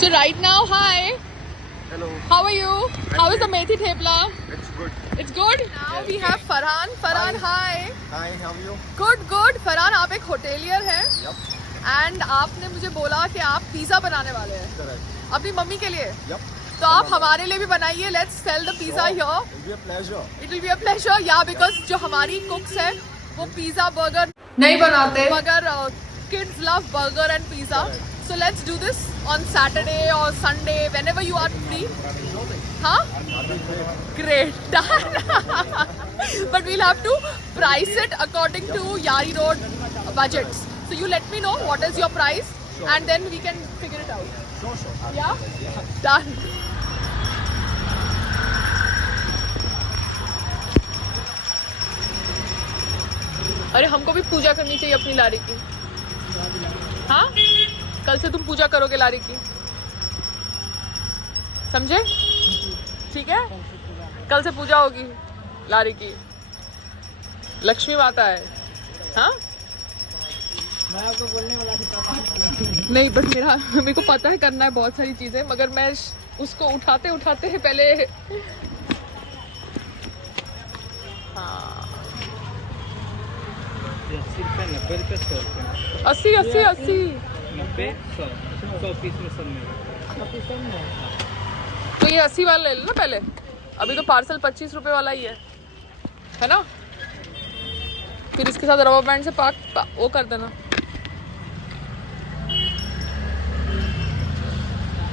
So right now, hi. Hello. How are you? How is the methi thepla? It's good. It's good. Now we have Farhan. Farhan, hi. Hi, how are you? Good, good. Farhan, आप एक hotelier हैं. Yep. And आपने मुझे बोला कि आप pizza बनाने वाले हैं. Correct. अपनी मम्मी के लिए. Yep. तो आप हमारे लिए भी बनाइए. Let's sell the pizza here. It'll be a pleasure. It will be a pleasure. Yeah, because जो हमारी cooks है वो पिज़्ज़ा बर्गर नहीं बनाते. मगर kids love burger and pizza. Correct. So let's do this on Saturday or Sunday, whenever you are free. Huh? Great. Done. But we'll have to price it according to Yari Road budgets. So you let me know what is your price and then we can figure it out. Sure. Yeah? Done. अरे हमको भी पूजा करनी चाहिए अपनी लारी की. हाँ? कल से तुम पूजा करोगे लारी की. समझे? ठीक है? कल से पूजा होगी लारी की. लक्ष्मी माता है. हाँ? मैं आपको बोलने वाला था. नहीं, बट मेरे को पता है करना है बहुत सारी चीजें, मगर मैं उसको उठाते उठाते पहले. हाँ. 90 रुपये 100 रुपये. 80 80 80 90 100 पीस में सब में. तो ये 80 वाला ले लो ना पहले. अभी तो पार्सल 25 रुपए वाला ही है ना. फिर इसके साथ रबर बैंड से वो कर देना.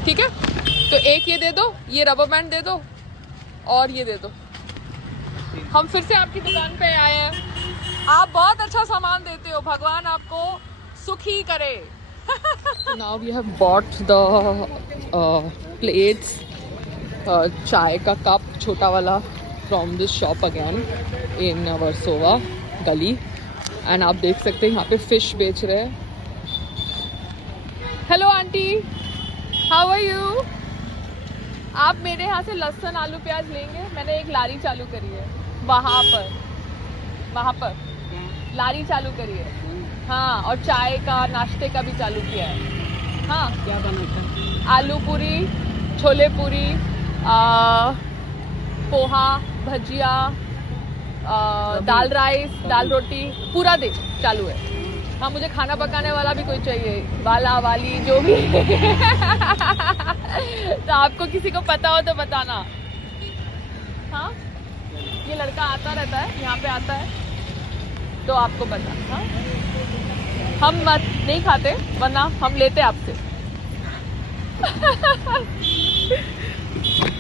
ठीक है. तो एक ये दे दो, ये रबर बैंड दे दो और ये दे दो. हम फिर से आपकी दुकान पे आए हैं. आप बहुत अच्छा सामान देते हो. भगवान आपको सुखी करे. Now we have bought the plates, चाय का कप छोटा वाला from this shop again in Versova gali. And आप देख सकते हैं यहाँ पे फिश बेच रहे हैं. Hello aunty, how are you? आप मेरे यहाँ से लहसुन आलू प्याज लेंगे. मैंने एक लारी चालू करी है वहाँ पर लारी चालू करी है. हाँ, और चाय का नाश्ते का भी चालू किया है. हाँ, क्या बनाता है? आलू पूरी, छोले पूरी, पोहा, भजिया, दाल राइस, दाल रोटी, पूरा दिन चालू है. हाँ, मुझे खाना पकाने वाला भी कोई चाहिए, वाला वाली जो भी. तो आपको किसी को पता हो तो बताना. हाँ, ये लड़का आता रहता है यहाँ पे, आता है तो आपको पता. हाँ, हम मत नहीं खाते वरना हम लेते आपसे.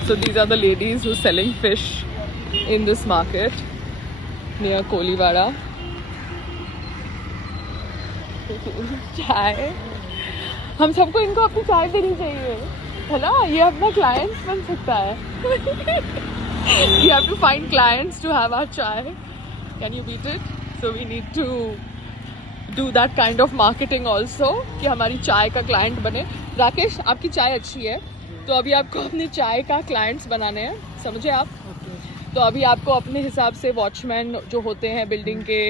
So these are the ladies who are selling fish in this market near Kolivada. चाय, हम सबको इनको अपनी चाय देनी चाहिए, है ना. ये अपना क्लाइंट्स बन सकता है. You have to find clients to have our chai. Can you beat it? So we need to do that kind of marketing also कि हमारी चाय का क्लाइंट बने. राकेश, आपकी चाय अच्छी है तो अभी आपको अपनी चाय का क्लाइंट्स बनाने हैं, समझे आप. तो अभी आपको अपने हिसाब से वॉचमैन जो होते हैं बिल्डिंग के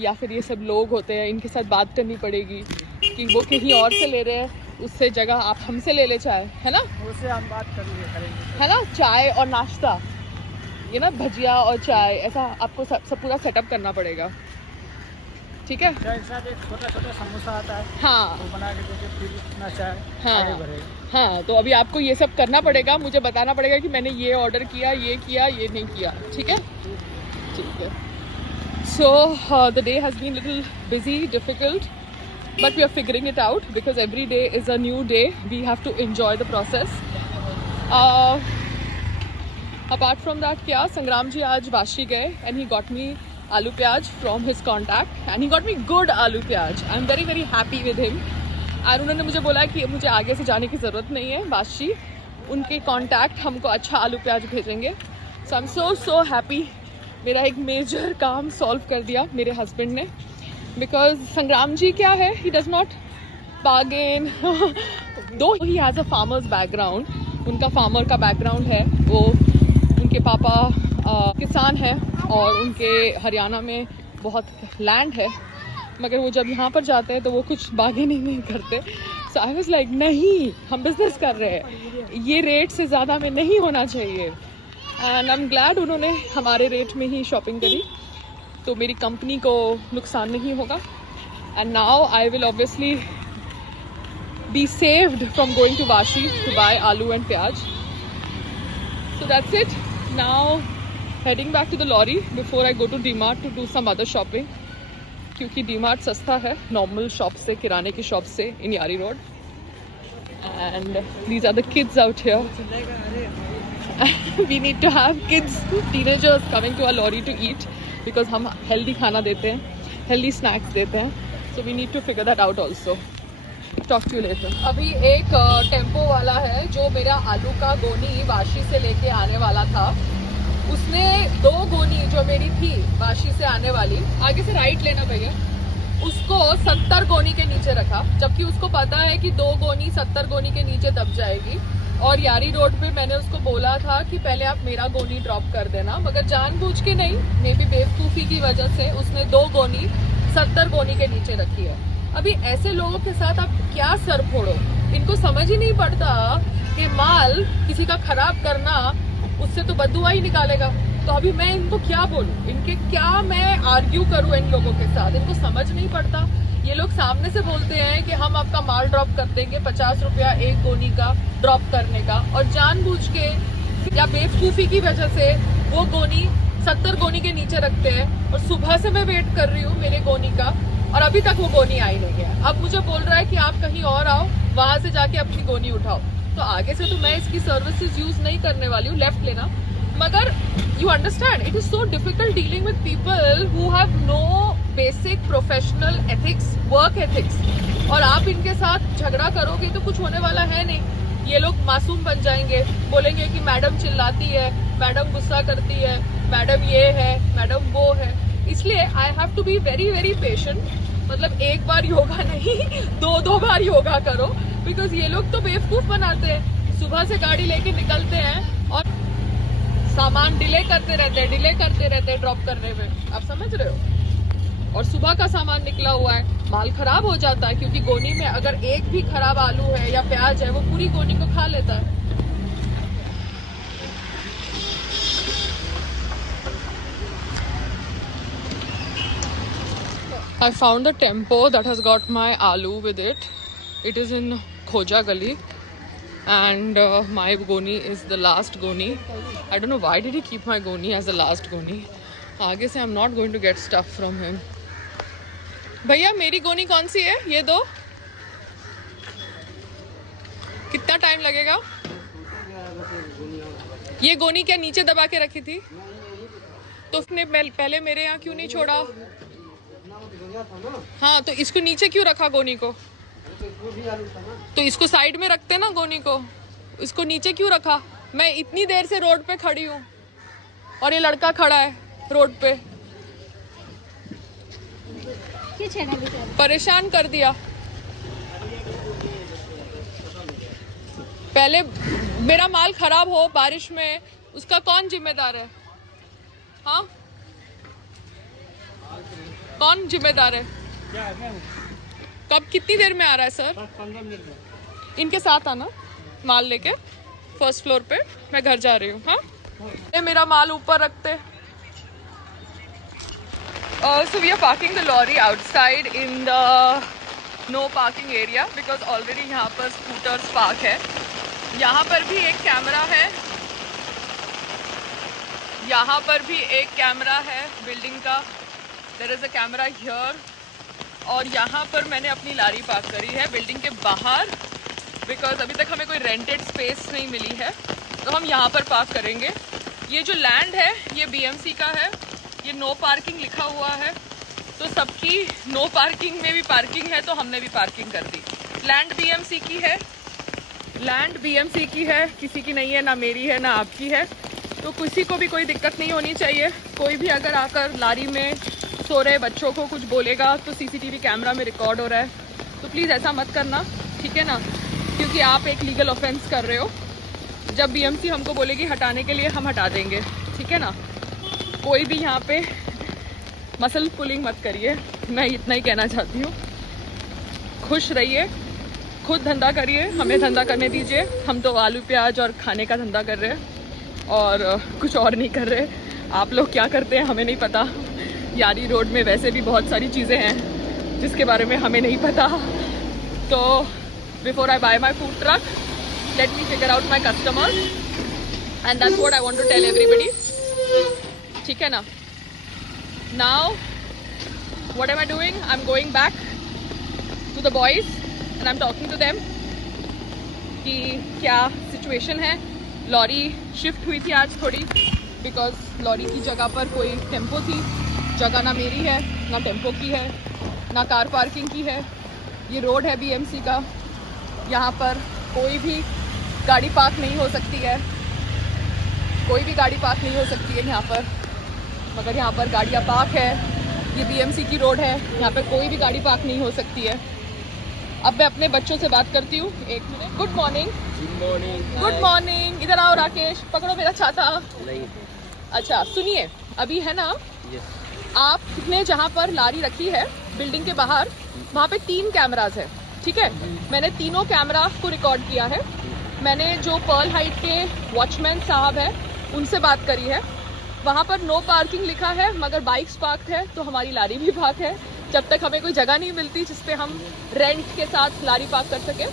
या फिर ये सब लोग होते हैं, इनके साथ बात करनी पड़ेगी कि वो कहीं और से ले रहे हैं, उससे जगह आप हमसे ले ले चाय, है ना. उससे हम बात करेंगे, है ना. चाय और नाश्ता, ये ना भजिया और चाय, ऐसा आपको सब पूरा सेटअप करना पड़ेगा. ठीक है. चाय के साथ एक छोटा समोसा आता है. हाँ, वो बना के देके फिर इतना चाय हाँ. आगे बढ़ेगा. हाँ, तो अभी आपको ये सब करना पड़ेगा. मुझे बताना पड़ेगा कि मैंने ये ऑर्डर किया, ये किया, ये नहीं किया. ठीक है. ठीक है. So the day has been little busy, difficult, but we are figuring it out because every day is a new day. We have to enjoy the process. Apart from that, क्या संग्राम जी आज वाशी गए and he got me आलू प्याज from his contact and he got me good आलू प्याज. I'm very very happy with him. और उन्होंने मुझे बोला कि मुझे आगे से जाने की ज़रूरत नहीं है वाशी, उनके कांटेक्ट हमको अच्छा आलू प्याज भेजेंगे. So I'm so happy. मेरा एक मेजर काम सॉल्व कर दिया मेरे हस्बैंड ने. बिकॉज संग्राम जी क्या है, he does not bargain. Though he has a farmer's background, उनका फार्मर का बैकग्राउंड है. वो उनके पापा किसान है और उनके हरियाणा में बहुत लैंड है, मगर वो जब यहाँ पर जाते हैं तो वो कुछ बार्गेनिंग नहीं करते. सो आई वाज लाइक नहीं, हम बिजनेस कर रहे हैं, ये रेट से ज़्यादा में नहीं होना चाहिए. एंड आई एम ग्लैड उन्होंने हमारे रेट में ही शॉपिंग करी, तो मेरी कंपनी को नुकसान नहीं होगा. And now I will obviously be saved from going to Vashi to buy aloo and pyaz. So that's it. Now heading back to the lorry before I go to DMart to do some other shopping. क्योंकि DMart सस्ता है normal shop से, किराने की shop से इन यारी road. And these are the kids out here. We need to have kids, teenagers coming to our lorry to eat because हम healthy खाना देते हैं, healthy snacks देते हैं. So we need to figure that out also. Talk to you later. अभी एक tempo वाला है जो मेरा आलू का गोनी वाशी से लेके आने वाला था. उसने 2 गोनी जो मेरी थी वाशी से आने वाली, आगे से राइट लेना भैया, उसको 70 गोनी के नीचे रखा, जबकि उसको पता है कि 2 गोनी 70 गोनी के नीचे दब जाएगी. और यारी रोड पे मैंने उसको बोला था कि पहले आप मेरा गोनी ड्रॉप कर देना, मगर जानबूझ के नहीं, मे बी बेवकूफ़ी की वजह से उसने 2 गोनी 70 गोनी के नीचे रखी है. अभी ऐसे लोगों के साथ आप क्या सर फोड़ो, इनको समझ ही नहीं पड़ता कि माल किसी का खराब करना उससे तो बददुआ ही निकालेगा. तो अभी मैं इनको क्या बोलूं, इनके क्या मैं आर्ग्यू करूं इन लोगों के साथ, इनको समझ नहीं पड़ता. ये लोग सामने से बोलते हैं कि हम आपका माल ड्रॉप कर देंगे, 50 रुपया एक गोनी का ड्रॉप करने का, और जानबूझ के या बेवकूफ़ी की वजह से वो गोनी 70 गोनी के नीचे रखते हैं. और सुबह से मैं वेट कर रही हूँ मेरे गोनी का, और अभी तक वो गोनी आई नहीं है. अब मुझे बोल रहा है कि आप कहीं और आओ, वहां से जाके अपनी गोनी उठाओ. तो आगे से तो मैं इसकी सर्विसेज यूज नहीं करने वाली हूँ, लेफ्ट लेना. मगर you understand, it is so difficult dealing with people who have no basic professional ethics, work ethics. और आप इनके साथ झगड़ा करोगे तो कुछ होने वाला है नहीं. ये लोग मासूम बन जाएंगे, बोलेंगे कि मैडम चिल्लाती है, मैडम गुस्सा करती है, मैडम ये है, मैडम वो है. इसलिए I have to be very very patient. मतलब एक बार योगा नहीं, 2 बार योगा करो, बिकॉज ये लोग तो बेवकूफ बनाते हैं. सुबह से गाड़ी लेके निकलते हैं और सामान डिले करते रहते हैं ड्रॉप करने में, आप समझ रहे हो. और सुबह का सामान निकला हुआ है, माल खराब हो जाता है, क्योंकि गोनी में अगर एक भी खराब आलू है या प्याज है, वो पूरी गोनी को खा लेता है. I found the tempo that has got my aloo with it. It is in Khoja Gali, and my goni is the last goni. I don't know why did he keep my goni as the last goni. आगे से I'm not going to get stuff from him. भैया मेरी गोनी कौन सी है? ये दो. कितना टाइम लगेगा? ये गोनी क्या नीचे दबा के रखी थी? तो उसने पहले मेरे यहाँ क्यों नहीं छोड़ा? हाँ, तो इसको नीचे क्यों रखा गोनी को? तो इसको साइड में रखते ना गोनी को, इसको नीचे क्यों रखा? मैं इतनी देर से रोड पे खड़ी हूँ और ये लड़का खड़ा है रोड पे, परेशान कर दिया. पहले मेरा माल खराब हो बारिश में, उसका कौन जिम्मेदार है? हाँ, कौन जिम्मेदार है? कब कितनी देर में आ रहा है सर? 15 मिनट में. इनके साथ आना माल लेके फर्स्ट फ्लोर पे, मैं घर जा रही हूँ. हाँ, ये मेरा माल ऊपर रखते. So we are parking the lorry outside in the no parking area because already यहाँ पर scooters park है. यहाँ पर भी एक कैमरा है, यहाँ पर भी एक कैमरा है बिल्डिंग का. There is a camera here. और यहाँ पर मैंने अपनी लारी पार्क करी है बिल्डिंग के बाहर, बिकॉज अभी तक हमें कोई रेंटेड स्पेस नहीं मिली है, तो हम यहाँ पर पार्क करेंगे. ये जो लैंड है ये बीएमसी का है, ये नो पार्किंग लिखा हुआ है, तो सबकी नो पार्किंग में भी पार्किंग है, तो हमने भी पार्किंग कर दी. लैंड बीएमसी की है, लैंड बीएमसी की है, किसी की नहीं है, ना मेरी है ना आपकी है. तो किसी को भी कोई दिक्कत नहीं होनी चाहिए. कोई भी अगर आकर लारी में सो रहे बच्चों को कुछ बोलेगा तो सीसीटीवी कैमरा में रिकॉर्ड हो रहा है, तो प्लीज़ ऐसा मत करना, ठीक है ना, क्योंकि आप एक लीगल ऑफेंस कर रहे हो. जब बीएमसी हमको बोलेगी हटाने के लिए, हम हटा देंगे, ठीक है ना. कोई भी यहाँ पे मसल पुलिंग मत करिए, मैं इतना ही कहना चाहती हूँ. खुश रहिए, खुद धंधा करिए, हमें धंधा करने दीजिए। हम तो आलू प्याज और खाने का धंधा कर रहे हैं और कुछ और नहीं कर रहे। आप लोग क्या करते हैं हमें नहीं पता। यारी रोड में वैसे भी बहुत सारी चीज़ें हैं जिसके बारे में हमें नहीं पता। तो before I buy my food truck, let me figure out my customers and that's what I want to tell everybody. ठीक है ना? Now what am I doing? I am going back to the boys and I am talking to them कि क्या situation है। Lorry shift हुई थी आज थोड़ी, बिकॉज लॉरी की जगह पर कोई टेम्पो थी। जगह ना मेरी है, ना टेम्पो की है, ना कार पार्किंग की है। ये रोड है BMC का, यहाँ पर कोई भी गाड़ी पार्क नहीं हो सकती है। कोई भी गाड़ी पार्क नहीं हो सकती है यहाँ पर, मगर यहाँ पर गाड़ियाँ पार्क है। ये BMC की रोड है, यहाँ पर कोई भी गाड़ी पार्क नहीं हो सकती है। अब मैं अपने बच्चों से बात करती हूँ। एक minute. Good morning. Good morning. Good morning. इधर आओ राकेश, पकड़ो मेरा छाता। नहीं। अच्छा सुनिए, अभी है ना, आपने जहाँ पर लारी रखी है बिल्डिंग के बाहर, वहाँ पे 3 कैमराज है। ठीक है, मैंने तीनों कैमरा को रिकॉर्ड किया है। मैंने जो पर्ल हाइट के वॉचमैन साहब है उनसे बात करी है। वहाँ पर नो पार्किंग लिखा है, मगर बाइक्स पार्क है, तो हमारी लारी भी पार्क है जब तक हमें कोई जगह नहीं मिलती जिस पे हम रेंट के साथ लारी पार्क कर सके।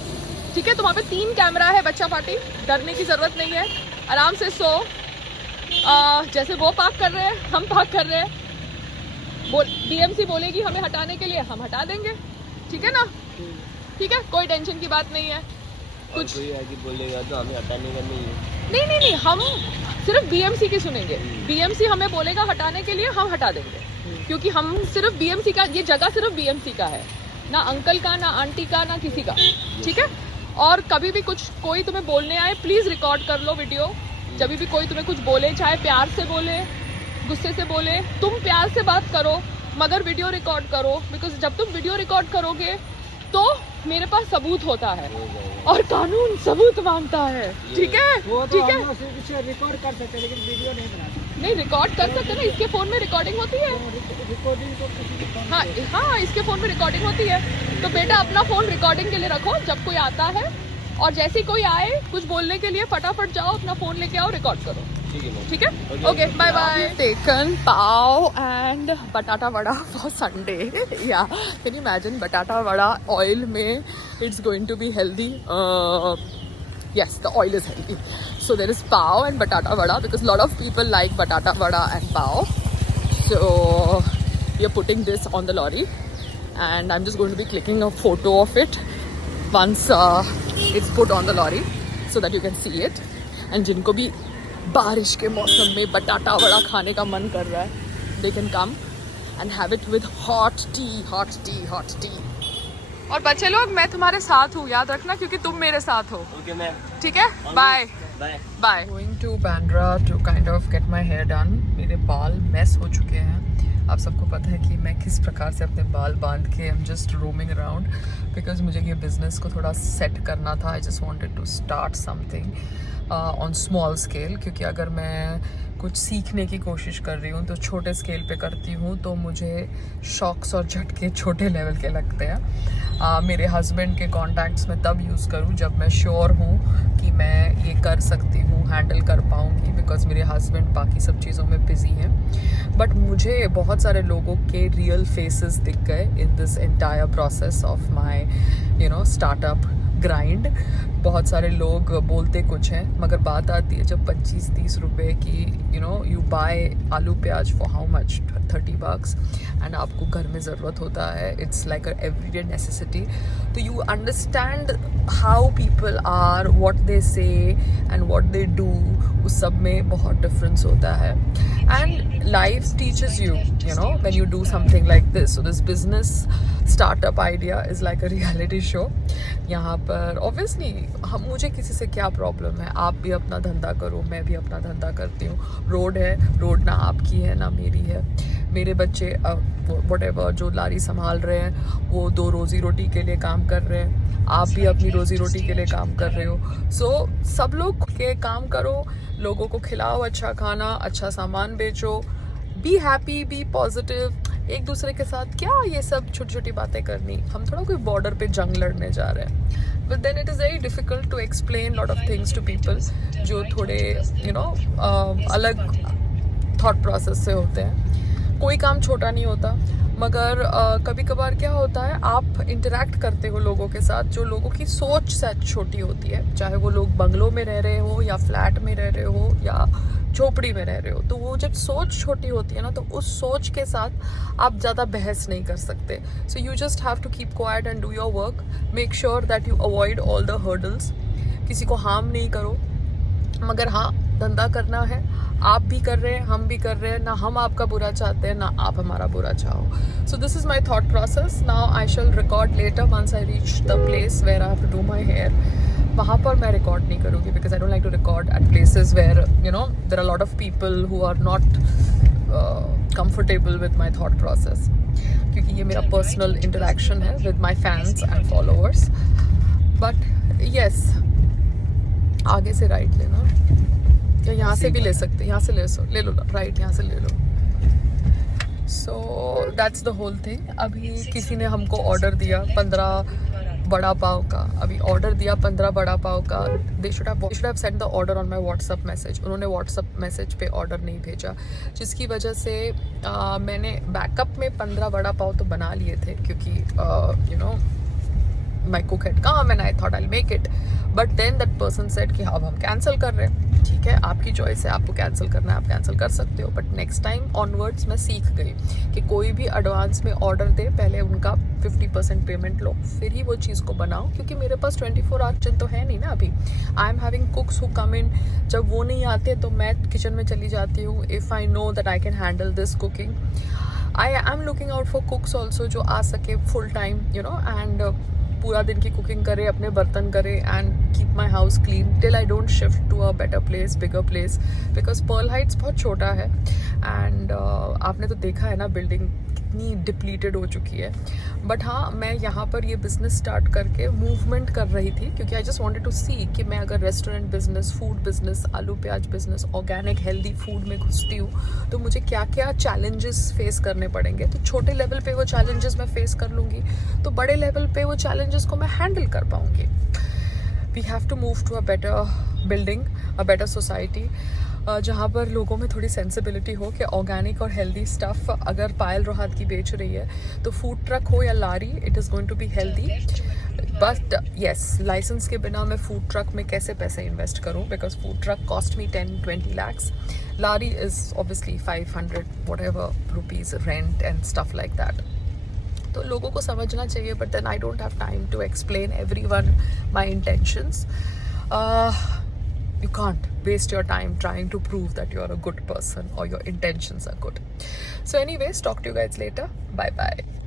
ठीक है, तो वहाँ पे 3 कैमरा है। बच्चा पार्टी, डरने की ज़रूरत नहीं है, आराम से सो। जैसे वो पार्क कर रहे हैं हम पार्क कर रहे हैं। BMC बोलेगी हमें हटाने के लिए, हम हटा देंगे। ठीक है ना? ठीक है, कोई टेंशन की बात नहीं है। कुछ कोई आगे बोलेगा तो हमें हटाने का नहीं है। नहीं, हम सिर्फ BMC की सुनेंगे। BMC हमें बोलेगा हटाने के लिए, हम हटा देंगे, क्योंकि हम सिर्फ BMC का, ये जगह सिर्फ BMC का है, ना अंकल का, ना आंटी का, ना किसी का। ठीक है? और कभी भी कुछ कोई तुम्हें बोलने आए, प्लीज़ रिकॉर्ड कर लो वीडियो। जब भी कोई तुम्हें कुछ बोले, चाहे प्यार से बोले, गुस्से से बोले, तुम प्यार से बात करो, मगर वीडियो रिकॉर्ड करो। बिकॉज जब तुम वीडियो रिकॉर्ड करोगे तो मेरे पास सबूत होता है और कानून सबूत मांगता है। ठीक है? ठीक है, रिकॉर्ड कर सकते हैं लेकिन वीडियो नहीं बना सकते। नहीं, रिकॉर्ड कर सकते ना, इसके फ़ोन में रिकॉर्डिंग होती है। रिकॉर्डिंग तो किसी के फोन हाँ हाँ, इसके फ़ोन में रिकॉर्डिंग होती है। तो बेटा अपना फ़ोन रिकॉर्डिंग के लिए रखो। जब कोई आता है और जैसे ही कोई आए कुछ बोलने के लिए, फटाफट जाओ अपना फ़ोन लेके आओ, रिकॉर्ड करो। ठीक है? Okay, bye bye. Taken pav and batata vada for Sunday. Yeah can you imagine, batata vada oil में, it's going to be healthy. Yes, the oil is healthy. So there is pav and batata vada because a lot of people like batata vada and pav. So we are putting this on the lorry and I'm just going to be clicking a photo of it once it's put on the lorry so that you can see it. And जिनको भी बारिश के मौसम में बटाटा वड़ा खाने का मन कर रहा है, they can come and have it with hot tea, hot tea, hot tea. और बच्चे लोग, मैं तुम्हारे साथ हूँ, याद रखना, क्योंकि तुम मेरे साथ हो। Okay ma'am. ठीक है? Bye bye bye. Going to Bandra to kind of get my hair done. मेरे बाल मेस हो चुके हैं। आप सबको पता है कि मैं किस प्रकार से अपने बाल बांध के I am just roaming around, because मुझे ये बिजनेस को थोड़ा सेट करना था। I just wanted to start something on small scale, क्योंकि अगर मैं कुछ सीखने की कोशिश कर रही हूँ तो छोटे स्केल पे करती हूँ तो मुझे शॉक्स और झटके छोटे लेवल के लगते हैं। मेरे हस्बैंड के कॉन्टैक्ट्स में तब यूज़ करूँ जब मैं श्योर हूँ कि मैं ये कर सकती हूँ, हैंडल कर पाऊँगी, बिकॉज मेरे हस्बैंड बाकी सब चीज़ों में बिजी हैं। बट मुझे बहुत सारे लोगों के रियल फेसेस दिख गए in this entire process of my startup grind. बहुत सारे लोग बोलते कुछ हैं, मगर बात आती है जब 25-30 रुपए की यू बाय आलू प्याज फॉर हाउ मच, $30, एंड आपको घर में ज़रूरत होता है, it's like a everyday necessity. So you understand how people are, what they say and what they do, उस सब में बहुत डिफरेंस होता है। And life teaches you when you do something like this. So this business startup idea is like a reality show. यहाँ पर obviously मुझे किसी से क्या प्रॉब्लम है, आप भी अपना धंधा करो, मैं भी अपना धंधा करती हूँ। रोड है, रोड ना आपकी है ना मेरी है। मेरे बच्चे व्हाटएवर जो लारी संभाल रहे हैं वो 2 रोज़ी रोटी के लिए काम कर रहे हैं, आप भी अपनी रोज़ी रोटी के लिए काम कर रहे हो। सो सब लोग के काम करो, लोगों को खिलाओ अच्छा खाना, अच्छा सामान बेचो, बी हैप्पी, बी पॉजिटिव, एक दूसरे के साथ क्या ये सब छोटी छोटी बातें करनी, हम थोड़ा कोई बॉर्डर पे जंग लड़ने जा रहे हैं. But then it is very difficult to explain lot of things to people जो थोड़े अलग थॉट प्रोसेस से होते हैं. कोई काम छोटा नहीं होता, मगर कभी कभार क्या होता है, आप इंटरेक्ट करते हो लोगों के साथ जो लोगों की सोच से छोटी होती है, चाहे वो लोग बंगलों में रह रहे हो या फ्लैट में रह रहे हो या झोपड़ी में रह रहे हो. तो वो जब सोच छोटी होती है ना, तो उस सोच के साथ आप ज़्यादा बहस नहीं कर सकते. So you just have to keep quiet and do your work. Make sure that you avoid all the hurdles. किसी को हार्म नहीं करो, मगर हाँ, धंधा करना है, आप भी कर रहे हैं, हम भी कर रहे हैं, ना हम आपका बुरा चाहते हैं ना आप हमारा बुरा चाहो. So this is my thought process. Now I shall record later once I reach the place where I have to do my hair. वहाँ पर मैं रिकॉर्ड नहीं करूँगी because I don't like to record at places where there are lot of people who are not comfortable with my thought process, क्योंकि ये मेरा personal interaction है with my fans and followers. But yes, आगे से right लेना, या यहाँ से भी ले सकते, यहाँ से ले लो राइट, यहाँ से ले लो. So that's the whole thing. अभी किसी ने हमको ऑर्डर दिया 15 बड़ा पाव का. अभी ऑर्डर दिया 15 बड़ा पाव का. They should have send the order on my WhatsApp message. उन्होंने व्हाट्सअप मैसेज पे ऑर्डर नहीं भेजा, जिसकी वजह से मैंने बैकअप में 15 बड़ा पाव तो बना लिए थे, क्योंकि my cook had come and I thought I'll make it, but then that person said कि अब हम कैंसिल कर रहे हैं. ठीक है, आपकी चॉइस है, आपको कैंसिल करना है आप कैंसिल कर सकते हो. बट नेक्स्ट टाइम ऑनवर्ड्स मैं सीख गई कि कोई भी एडवांस में ऑर्डर दे, पहले उनका 50% पेमेंट लो, फिर ही वो चीज़ को बनाओ, क्योंकि मेरे पास 24 आवर तो है नहीं ना अभी. I am having cooks who come in. जब वो नहीं आते तो मैं किचन में चली जाती हूँ. If I know that I can handle this cooking, I am looking out for कुक्स also जो आ सके फुल टाइम एंड पूरा दिन की कुकिंग करे, अपने बर्तन करे and keep my house clean till I don't shift to a better place, bigger place, because Pearl Heights बहुत छोटा है. एंड आपने तो देखा है ना बिल्डिंग कितनी डिप्लीटेड हो चुकी है. बट हाँ, मैं यहाँ पर ये बिज़नेस स्टार्ट करके मूवमेंट कर रही थी, क्योंकि आई जस्ट वांटेड टू सी कि मैं अगर रेस्टोरेंट बिजनेस, फूड बिजनेस, आलू प्याज बिजनेस, ऑर्गेनिक हेल्दी फूड में घुसती हूँ तो मुझे क्या क्या चैलेंजेस फेस करने पड़ेंगे. तो छोटे लेवल पे वो चैलेंजेस मैं फेस कर लूँगी, तो बड़े लेवल पे वो चैलेंजेस को मैं हैंडल कर पाऊँगी. We have to move to a better building, a better society, जहाँ पर लोगों में थोड़ी सेंसिबिलिटी हो कि ऑर्गेनिक और हेल्दी स्टफ़ अगर पायल रोहात की बेच रही है तो फूड ट्रक हो या लारी, it is going to be healthy. But yes, licence के बिना मैं फूड ट्रक में कैसे पैसे इन्वेस्ट करूँ, because food truck cost me 10-20 lakhs. लारी is obviously 500 whatever rupees rent and stuff like that. तो लोगों को समझना चाहिए, but then I don't have time to explain everyone my intentions. You can't waste your time trying to prove that you're a good person or your intentions are good. So anyways, talk to you guys later. Bye bye.